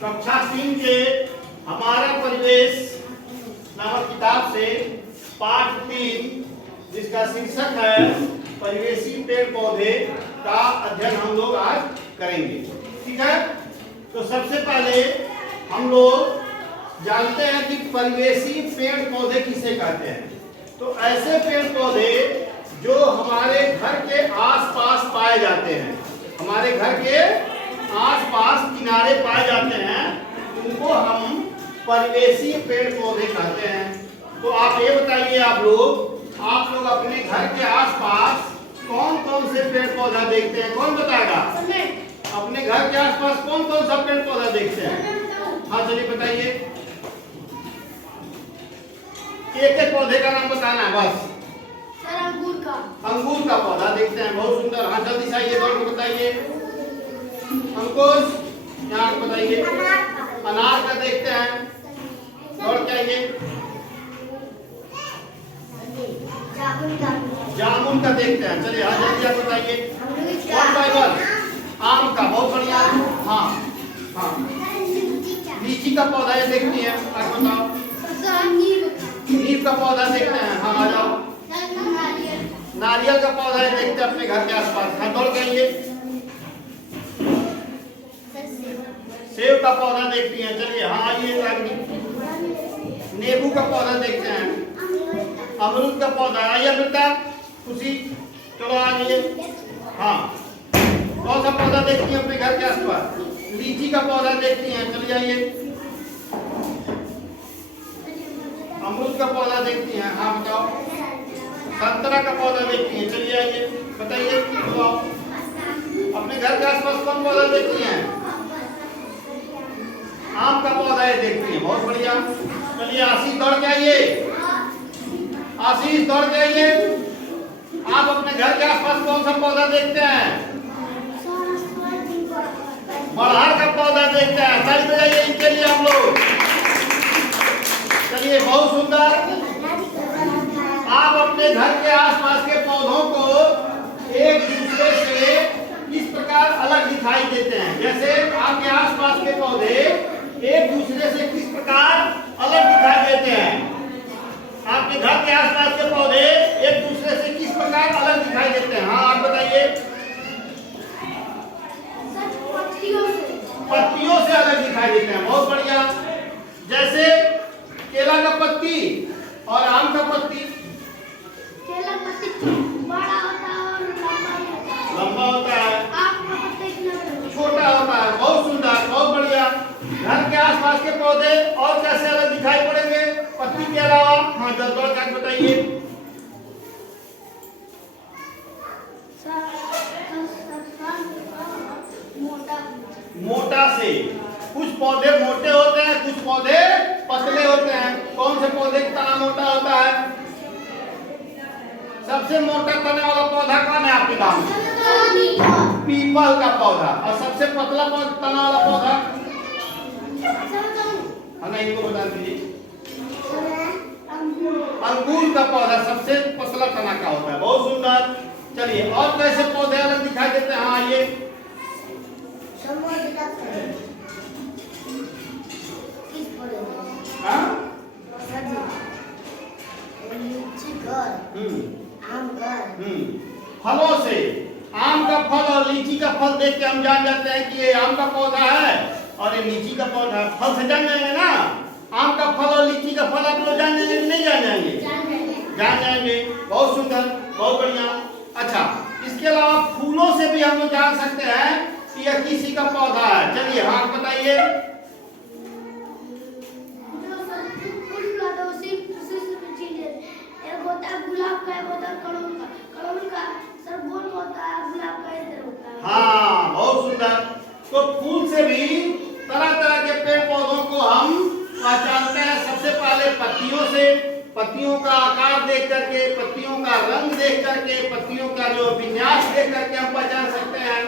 कक्षा 3 के हमारा परिवेश नामक किताब से पाठ 3 जिसका शीर्षक है परिवेशी पेड़ पौधे का अध्ययन हम लोग आज करेंगे। ठीक है, तो सबसे पहले हम लोग जानते हैं कि परिवेशी पेड़ पौधे किसे कहते हैं। तो ऐसे पेड़ पौधे जो हमारे घर के आसपास पाए जाते हैं, हमारे घर के आसपास किनारे पाए जाते हैं, उनको हम परिवेशी पेड़ पौधे कहते हैं। तो आप ये बताइए, आप लोग अपने घर के आसपास कौन कौन से पेड़ पौधा देखते हैं? कौन बताएगा? अपने घर के आसपास कौन कौन सा पेड़ पौधा देखते हैं? हाँ चलिए बताइए, एक एक पौधे का नाम बताना है बस। अंगूर का पौधा देखते हैं, बहुत सुंदर। हाँ जल्दी से आइए, दौड़ के बताइए। अंकुश यहाँ बताइए। अनार का देखते हैं, दौड़ के आइए। जामुन का देखते हैं, चलिए हाँ जल्दी आप बताइए। आम का, बहुत बढ़िया। हाँ हाँ, लीची का पौधा ये देखती है, आप बताओ। नीम का पौधा देखते हैं, हाँ आ जाओ। नारियल का पौधा ये देखते हैं अपने घर के आसपास, हाँ दौड़ के आइए। सेब का पौधा देखती हैं, चलिए हाँ आइए आगे। नींबू का पौधा देखते हैं, अमरूद का पौधा, आइए बेटा खुशी, चलो आइए। हाँ, कौन सा पौधा देखती हैं अपने घर के आसपास? लीची का पौधा देखती हैं, चलिए आइए। अमरूद का पौधा देखती हैं, हाँ बताओ। संतरा का पौधा देखती हैं, चलिए आइए बताइए। तो अपने घर के आसपास कौन पौधा देखती हैं? आम का पौधा ये देखती हैं, बहुत बढ़िया। चलिए आशीष दौड़ के आइए। आशीष दौड़ के आइए। आप अपने घर के आसपास कौन सा पौधा देखते हैं? बड़हर का पौधा देखते हैं, ताली बजाइए इनके लिए हम लोग। चलिए बहुत सुंदर। आप अपने घर के आसपास के पौधों को एक दूसरे से किस प्रकार अलग दिखाई देते हैं? जैसे आपके आसपास के पौधे एक दूसरे से किस प्रकार अलग दिखाई देते हैं? आपके घर के आसपास के पौधे एक दूसरे से किस प्रकार अलग दिखाई देते हैं? हाँ आप बताइए। पत्तियों से अलग दिखाई देते हैं, बहुत बढ़िया। जैसे केला का पत्ती और आम का पत्ती। केला पत्ती बड़ा होता है और लंबा होता है, आम का पत्ती छोटा होता है, बहुत सुंदर, बहुत बढ़िया। घर के आसपास के पौधे और कैसे अलग दिखाई पड़ेंगे पत्ती के अलावा? हाँ जल्दी क्या बताइए। मोटा से, कुछ पौधे मोटे होते हैं, कुछ पौधे पतले होते हैं। कौन से पौधे का तना मोटा होता है? सबसे मोटा तने वाला पौधा कौन है आपके गांव में? पीपल का पौधा। और सबसे पतला तना वाला पौधा? हाँ इनको बता दीजिए। अंगूर का पौधा सबसे पतला तना का होता है, बहुत सुंदर। चलिए और कैसे पौधे अलग दिखाई देते हैं? हाँ ये फलों से, आम का फल और लीची का फल देख के हम जान जाते हैं कि ये आम का पौधा है और ये लीची का पौधा। फल से जान जाएंगे ना, आम का फल और लीची का फल आप लोग जान जाएंगे नहीं जान जाएंगे? जान जाएंगे, बहुत सुंदर, बहुत बढ़िया। अच्छा, इसके अलावा फूलों से भी हम लोग जान सकते हैं कि यह किसी का पौधा है। चलिए हाँ बताइए। गुलाब का होता है, कमल का सर गोल होता है, गुलाब का इधर होता है। हाँ बहुत सुंदर। तो फूल से भी तरह तरह के पेड़ पौधों को हम पहचानते हैं। सबसे पहले पत्तियों से, पत्तियों का आकार देख करके, पत्तियों का रंग देख करके, पत्तियों का जो विन्यास देख करके हम पहचान सकते हैं।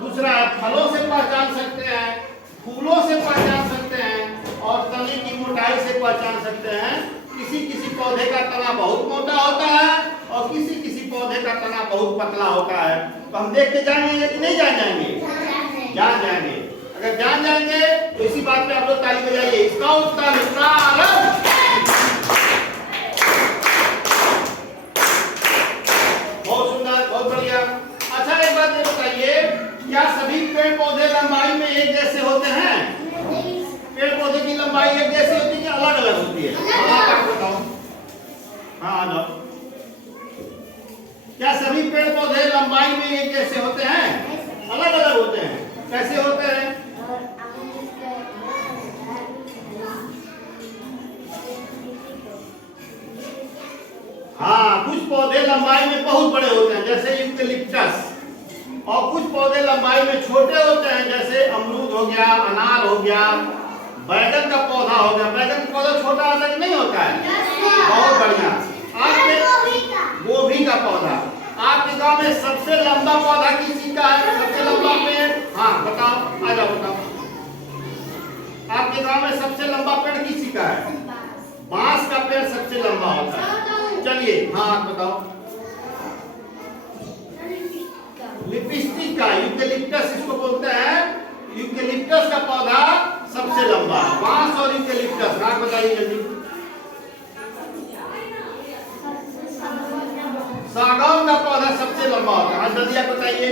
दूसरा है फलों से पहचान सकते हैं, फूलों से पहचान सकते हैं और तने की मोटाई से पहचान सकते हैं। किसी किसी पौधे का तना बहुत मोटा होता है और किसी किसी पौधे का तना बहुत पतला होता है। तो हम देख के जान जाएंगे कि नहीं जान जाएंगे? जान जाएंगे। अगर जान जाएंगे तो इसी बात पे आप लोग ताली बजाइए। इसका उत्तर प्रारंभ। बहुत सुंदर, बहुत बढ़िया। अच्छा एक बात ये बताइए, क्या सभी पेड़ पौधे लंबाई में एक जैसे होते हैं? पेड़ पौधे की लंबाई एक जैसी होती है कि अलग अलग होती है? आप बताओ। हाँ आ जाओ। क्या सभी पेड़ पौधे लंबाई में एक जैसे होते हैं? अलग अलग होते हैं। कैसे होते हैं? हाँ, कुछ पौधे लंबाई में बहुत बड़े होते हैं जैसे यूकेलिप्टस, और कुछ पौधे लंबाई में छोटे होते हैं जैसे अमरूद हो गया, अनार हो गया, बैगन का पौधा हो गया। बैगन का पौधा छोटा होता है कि नहीं होता है? बहुत बढ़िया। आपके गोभी का पौधा, आपके गांव में सबसे लंबा पौधा किसी का है? सबसे लंबा पेड़? हाँ बताओ, आ जाओ बताओ। आपके गांव में सबसे लंबा पेड़ किसी का है? बांस का पेड़ सबसे लंबा होता है। चलिए हाँ आप बताओ। लिपस्टिक का, यूकेलिप्टस इसको बोलते हैं। यूकेलिप्टस का पौधा सबसे लंबा है। बांस और यूकेलिप्टस, हाँ बताइए जल्दी। सागौन का पौधा सबसे लंबा होता है। हाँ जल्दी आप बताइए।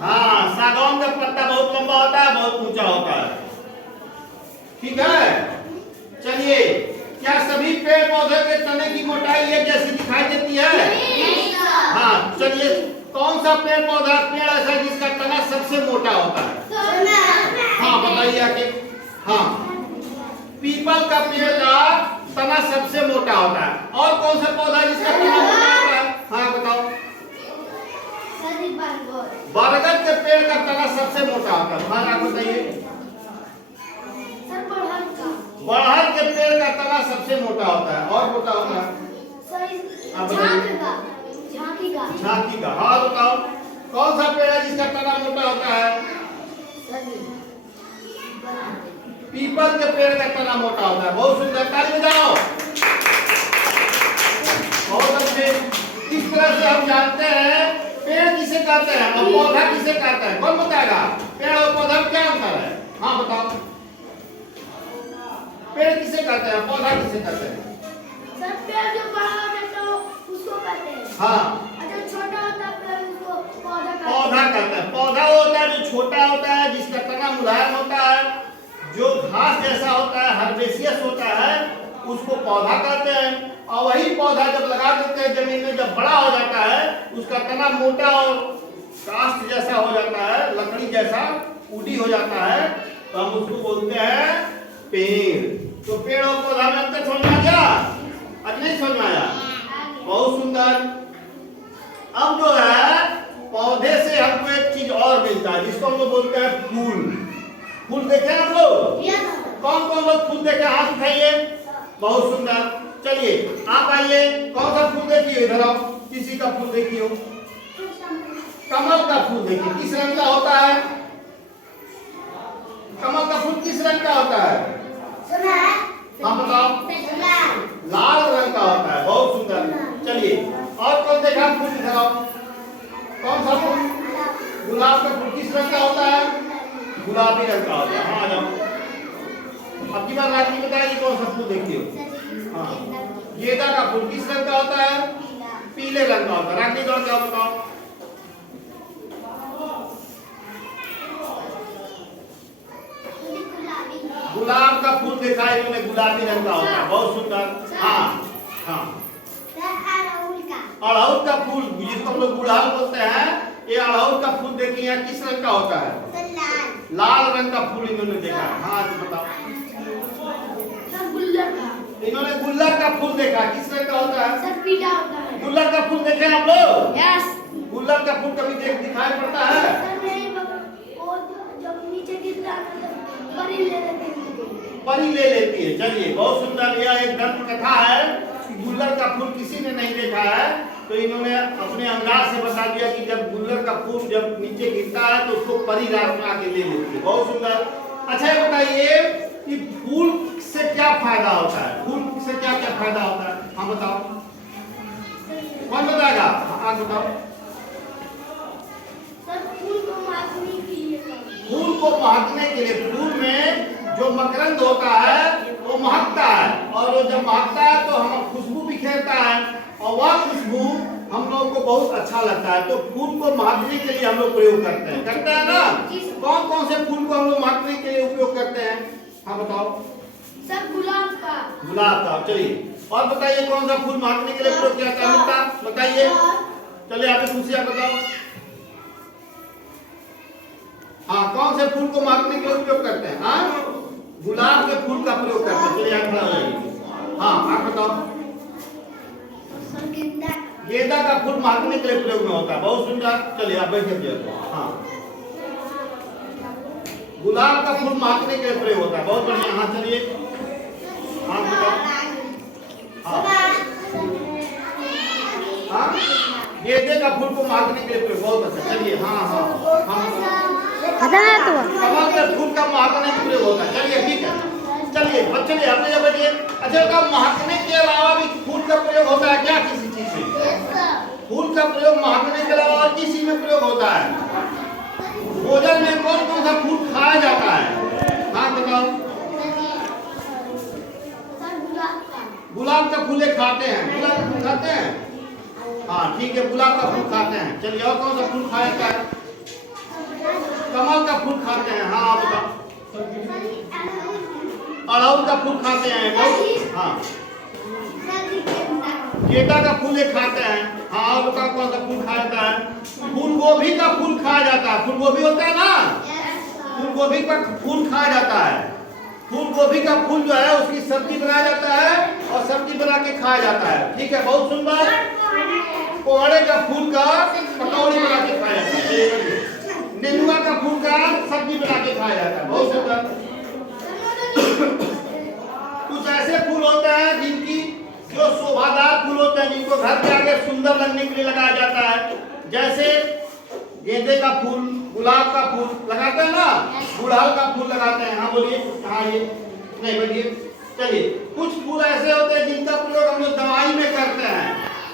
हाँ, सागौन का पत्ता बहुत लंबा होता है, बहुत ऊंचा होता है। ठीक है, चलिए। क्या सभी पेड़ पौधे के तने की मोटाई एक जैसी दिखाई देती है? हाँ चलिए, कौन सा पेड़ ऐसा है जिसका तना सबसे मोटा होता है? हाँ बताइए आके। हाँ, पीपल का पेड़ का तना सबसे मोटा होता है। और कौन सा पौधा जिसका तना मोटा होता है? हाँ बताओ। बरगद के पेड़ का तना सबसे मोटा होता है। हाँ आप बताइए। बड़हर के पेड़ का तना सबसे मोटा होता है। और मोटा होता है? झांकी का। हाँ बताओ, कौन सा पेड़ है जिसका तना मोटा होता है? पीपल के पेड़ का तना मोटा होता है। बहुत सुंदर, ताली बजाओ। बहुत अच्छे। इस तरह से हम जानते हैं पेड़ किसे कहते हैं और पौधा किसे कहते हैं। कौन बताएगा पेड़ और पौधा में क्या अंतर है? हाँ बताओ। पेड़ किसे कहते हैं, पौधा किसे कहते हैं? सर पेड़ जो बड़ा होता है तो उसको कहते हैं। हाँ, अगर छोटा होता है फिर उसको पौधा कहते हैं। पौधा कहते हैं। पौधा वो होता है जो छोटा होता है, जिसका तना मुलायम होता है, जो घास जैसा होता है, हर्बेसियस होता है, उसको पौधा कहते हैं। और वही पौधा जब लगा देते हैं जमीन में, जब बड़ा हो जाता है, उसका तना मोटा और काष्ठ जैसा हो जाता है, लकड़ी जैसा ऊडी हो जाता है, तो हम उसको बोलते हैं पेड़। तो पेड़ और पौधा में अंतर समझ में आ गया? आज नहीं समझ में आया? बहुत सुंदर। अब जो है पौधे से हमको एक चीज और मिलता है जिसको हम लोग बोलते हैं फूल। फूल देखे हम लोग? कौन कौन लोग फूल देखे? हाथ उठाइए। बहुत सुंदर। चलिए आप आइए। कौन सा फूल देखिए? इधर आओ। किसी का फूल देखिए। कमल का फूल देखिए। किस रंग का होता है? कमल का फूल किस रंग का होता है? हाँ बताओ। लाल रंग का होता है। बहुत सुंदर। चलिए और कौन देखा फूल? इधर आओ। कौन सा फूल? गुलाब का फूल किस रंग का होता है? गुलाबी रंग का होता है। हाँ जाओ। अब की बार रात में बताइए कौन सा फूल देखिए। हाँ, गेंदा का फूल किस रंग का होता है? पीले रंग का होता है। राखी दौड़ जाओ बताओ। गुलाब का फूल देखा है इन्होंने, गुलाबी रंग का होता है। बहुत सुंदर। हाँ हाँ। अड़हुल का फूल जिसको हम लोग गुड़हल बोलते हैं, ये अड़हुल का फूल देखिए यहाँ किस रंग का होता है? लाल रंग का फूल इन्होंने देखा है। हाँ तो बताओ। इन्होंने गुल्लर का फूल देखा, किस रंग का होता है? सर पीला होता है। गुल्लर का फूल देखे आप लोग? यस। गुल्लर का फूल कभी दिखाई पड़ता है? सर नहीं, वो जब नीचे गिरता है तो परी ले लेती है। परी ले लेती है। चलिए बहुत सुंदर। यह एक दंत कथा है कि गुल्लर का फूल किसी ने नहीं देखा है, तो इन्होंने अपने अंदाज से बता दिया कि जब गुल्लर का फूल जब नीचे गिरता है तो उसको परी रात में आके ले लेती है। बहुत सुंदर। अच्छा ये बताइए कि फूल से क्या फायदा होता है? फूल से क्या क्या फायदा होता है? हम बताओ। कौन बताएगा? आप बताओ। फूल को महकने के लिए, फूल में जो मकरंद होता है वो महकता है, और वो जब महकता है तो हम खुशबू बिखेरता है, और वह खुशबू हम लोगों को बहुत अच्छा लगता है। तो फूल को महकने के लिए हम लोग प्रयोग करते हैं ना। कौन कौन से फूल को हम लोग महकने के लिए उपयोग करते हैं? हाँ बताओ। सर गुलाब का। गुलाब का, चलिए। और बताइए कौन सा फूल महकने के लिए प्रयोग किया जाता है? बताइए, चलिए आप खुशियाँ बताओ। हाँ, कौन से फूल को महकने के लिए उपयोग करते हैं? हाँ, गुलाब के फूल का प्रयोग करते हैं। चलिए आप खड़ा हो जाइए। हाँ, आप बताओ। गेंदा का फूल महकने के लिए प्रयोग में होता है। बहुत सुंदर। चलिए आप बैठिए। हाँ, गुलाब का फूल महकने के लिए प्रयोग होता है। बहुत बढ़िया। हाँ चलिए। हाँ बताओ। हाँ, गेंदे का फूल को महकने के लिए प्रयोग। बहुत अच्छा। चलिए। हाँ हाँ हाँ, कमल के फूल का महकने के प्रयोग होता है। चलिए ठीक है। चलिए बच्चे अपने जब बैठिए। अच्छा, का महकने के अलावा भी फूल का प्रयोग होता है क्या किसी चीज में? फूल का प्रयोग महकने के अलावा और किसी में प्रयोग होता है? भोजन में कौन कौन सा फूल खाया जाता है? हाँ बताओ। गुलाब का फूल खाते हैं। गुलाब का फूल खाते हैं। हाँ ठीक है, गुलाब का फूल खाते हैं। चलिए, और कौन सा फूल खाया जाता है? कमल का फूल खाते हैं। हाँ बताओ। अड़हुल का फूल खाते हैं। हाँ, गेंदा का फूल खाते हैं। हाँ, और बताओ कौन सा फूल खाया जाता है? फूल गोभी का फूल खाया जाता है। फूल गोभी होता है ना, फूल गोभी का फूल खाया जाता है। फूल गोभी का फूल जो है उसकी सब्जी बनाया जाता है और सब्जी बना के खाया जाता है। ठीक है, बहुत सुंदर। कोहड़े का फूल का पकौड़ी बना के खाया जाता है। नेनुआ का फूल का सब्जी बना के खाया जाता है। बहुत सुंदर। कुछ ऐसे फूल होते हैं जिनकी जो शोभादार फूल होते हैं, जिनको घर के आगे सुंदर लगने के लिए लगाया जाता है। जैसे गेंदे का फूल, गुलाब का फूल लगाते हैं ना, गुड़हल का फूल लगाते हैं। हाँ बोलिए। हाँ ये नहीं बोलिए। चलिए, कुछ फूल ऐसे होते हैं जिनका प्रयोग हम लोग दवाई में करते हैं।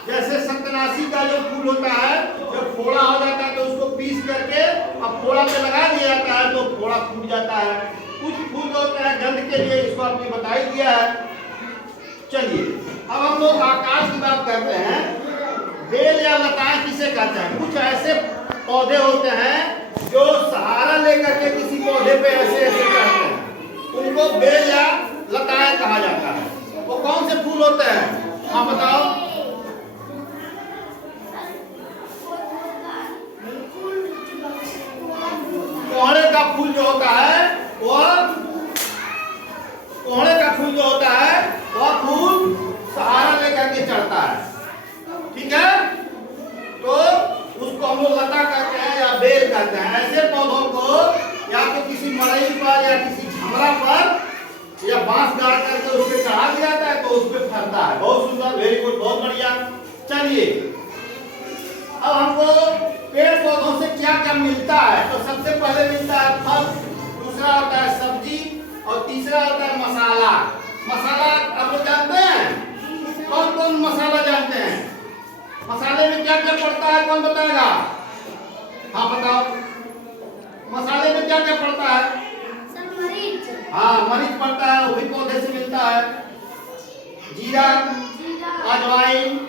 जैसे सत्तनाशी का जो फूल होता है, जब फोड़ा हो जाता है तो उसको पीस करके अब फोड़ा पे लगा दिया जाता है तो फोड़ा फूट जाता है। कुछ फूल होते हैं गंध के लिए, इसको आपने बता ही दिया है। चलिए, अब हम लोग आकाश की बात करते हैं। बेल या लताएं किसे कहते हैं? कुछ ऐसे पौधे होते हैं जो सहारा लेकर के किसी पौधे पे ऐसे ऐसे करते हैं, उनको बेल या लताएं कहा जाता है। वो कौन से फूल होते हैं? हाँ बताओ। कोहड़े का फूल जो होता है कोहड़े का फूल जो होता है वह फूल सहारा लेकर के चढ़ता है। ठीक है, तो उसको हम लोग लता कहते हैं या बेल कहते हैं। ऐसे पौधों को या तो किसी मड़ई पर या किसी झमरा पर या बांस गाड़ करके उस पर चढ़ा दिया जाता है तो उस पर फलता है। बहुत सुंदर, वेरी गुड, बहुत बढ़िया। चलिए, अब हमको पेड़ पौधों से क्या क्या मिलता है? तो सबसे पहले मिलता है फल, दूसरा होता है सब्जी, और तीसरा होता है मसाला। मसाला आप लोग जानते हैं? कौन कौन मसाला जानते हैं? मसाले में क्या क्या पड़ता है, कौन बताएगा? हाँ बताओ। मसाले में क्या क्या पड़ता है? मरीच। हाँ, मरीच पड़ता है, वो भी पौधे से मिलता है। जीरा, अजवाइन,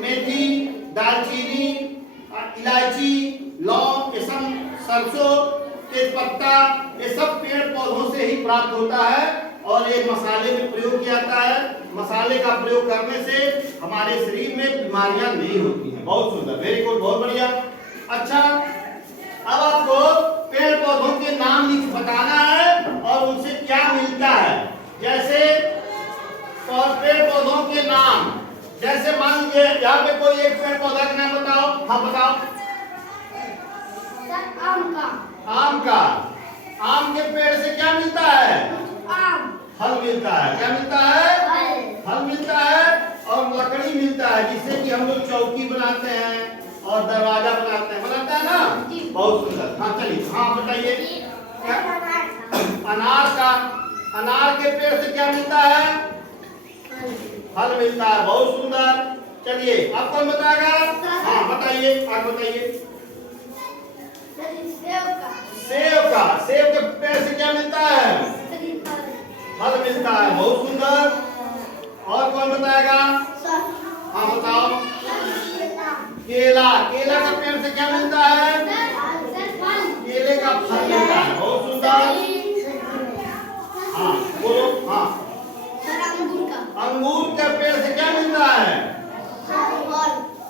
मेथी, दालचीनी, इलायची, लौंग, ये सब, सरसों, तेजपत्ता, ये सब पेड़ पौधों से ही प्राप्त होता है और ये मसाले में प्रयोग किया जाता है। मसाले का प्रयोग करने से हमारे शरीर में बीमारियां नहीं होती हैं। बहुत सुंदर, वेरी गुड, बहुत बढ़िया। अच्छा, अब आपको पेड़ पौधों के नाम बताना है और उनसे क्या मिलता है। जैसे पेड़ पौधों के नाम, जैसे मान लीजिए यहाँ पे कोई एक पेड़ पौधा का नाम बताओ। हाँ बताओ। आम का। आम का। आम के पेड़ से क्या मिलता है? आम। फल मिलता है। क्या मिलता है? फल मिलता है और लकड़ी मिलता है, जिससे कि हम लोग चौकी बनाते हैं और दरवाजा बनाते हैं ना। बहुत सुंदर। हाँ चलिए। हाँ बताइए। क्या? अनार का। अनार के पेड़ से क्या मिलता है? फल मिलता है। बहुत सुंदर। चलिए, अब कौन बताएगा? हाँ बताइए, आप बताइए। सेब का। सेब का। सेब मिलता है। बहुत सुंदर। और कौन बताएगा? हाँ बताओ। केला, केला का पेड़ से क्या मिलता है? केले का फल मिलता है। बहुत सुंदर। हाँ बोलो। हाँ अंगूर के पेड़ से क्या मिलता है?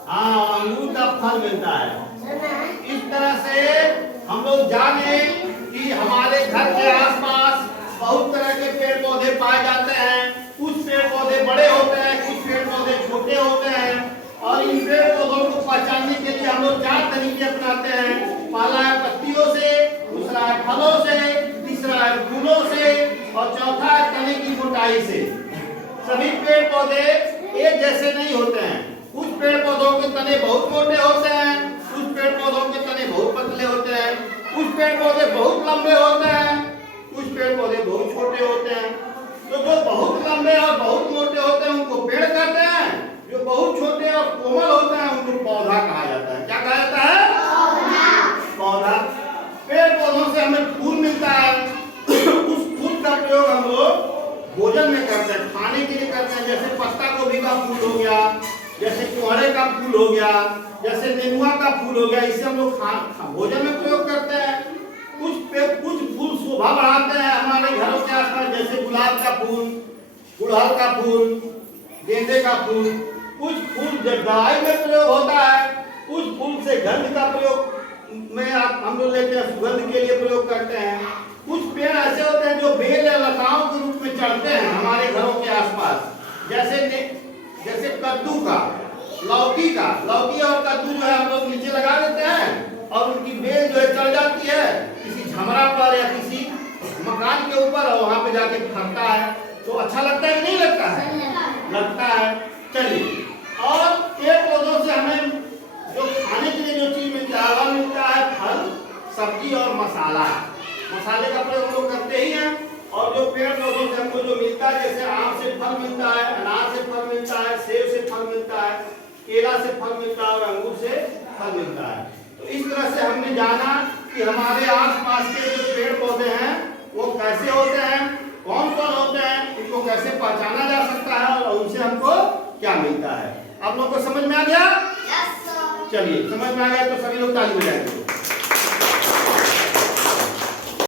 हाँ अंगूर का फल मिलता है। इस तरह से हम लोग जाने कि हमारे घर के आसपास बहुत तरह के पेड़ पौधे पाए जाते हैं। कुछ पेड़ पौधे बड़े होते हैं, कुछ पेड़ पौधे छोटे होते हैं। और इन पेड़ पौधों को पहचानने के लिए हम लोग 4 तरीके अपनाते हैं। पहला है पत्तियों से, दूसरा है फलों से, तीसरा है फूलों से और चौथा है तने की मोटाई से। सभी पेड़ पौधे एक जैसे नहीं होते हैं। कुछ पेड़ पौधों के तने बहुत मोटे होते हैं, कुछ पेड़ पौधों के तने बहुत पतले होते हैं, कुछ पेड़ पौधे बहुत लंबे होते हैं, कुछ पेड़ पौधे बहुत छोटे होते हैं। तो जो बहुत लंबे और बहुत मोटे होते हैं उनको पेड़ कहते हैं, जो बहुत छोटे और कोमल होते हैं उनको पौधा कहा जाता है। क्या कहा जाता है? पौधा। पेड़ पौधों से हमें फूल मिलता है। उस फूल का प्रयोग हम लोग भोजन में करते हैं, खाने के लिए करते हैं। जैसे पत्ता गोभी का फूल हो गया, जैसे कोहड़े का फूल हो गया, जैसे नेनुआ का फूल हो गया, इसे हम लोग भोजन में प्रयोग करते हैं। कुछ फूल शोभा बढ़ाते हैं हमारे घरों के आसपास, जैसे गुलाब का फूल, गुड़हल का फूल, गेंदे का फूल। कुछ फूल दवाई में प्रयोग होता है, कुछ फूल से गंध का प्रयोग में हम लोग लेते हैं, सुगंध के लिए प्रयोग करते हैं। कुछ पेड़ ऐसे होते हैं जो बेल या लताओं के रूप में चढ़ते हैं हमारे घरों के आसपास, जैसे कद्दू का, लौकी का। लौकी और कद्दू जो है हम लोग नीचे लगा देते हैं और उनकी बेल जो है चढ़ जाती है किसी झमरा पर या किसी मकान के ऊपर, और वहां पे जाके फरता है। तो अच्छा लगता है कि नहीं लगता है? लगता है। चलिए, और पेड़ पौधों से हमें जो खाने के लिए जो चीज मिलता है वह मिलता है फल, सब्जी और मसाला। मसाले का प्रयोग हम लोग करते ही हैं। और जो पेड़ पौधों से हमको जो मिलता है, जैसे आम से फल मिलता है, अनार से फल मिलता है, सेब से फल मिलता है, केला से फल मिलता है और अंगूर से फल मिलता है। तो इस तरह से हमने जाना कि हमारे आसपास के जो पेड़ पौधे हैं वो कैसे होते हैं, कौन कौन होते हैं, इनको कैसे पहचाना जा सकता है और उनसे हमको क्या मिलता है। आप लोग को समझ में आ गया? चलिए, समझ में आ गया तो सभी लोग ताली बजाएंगे।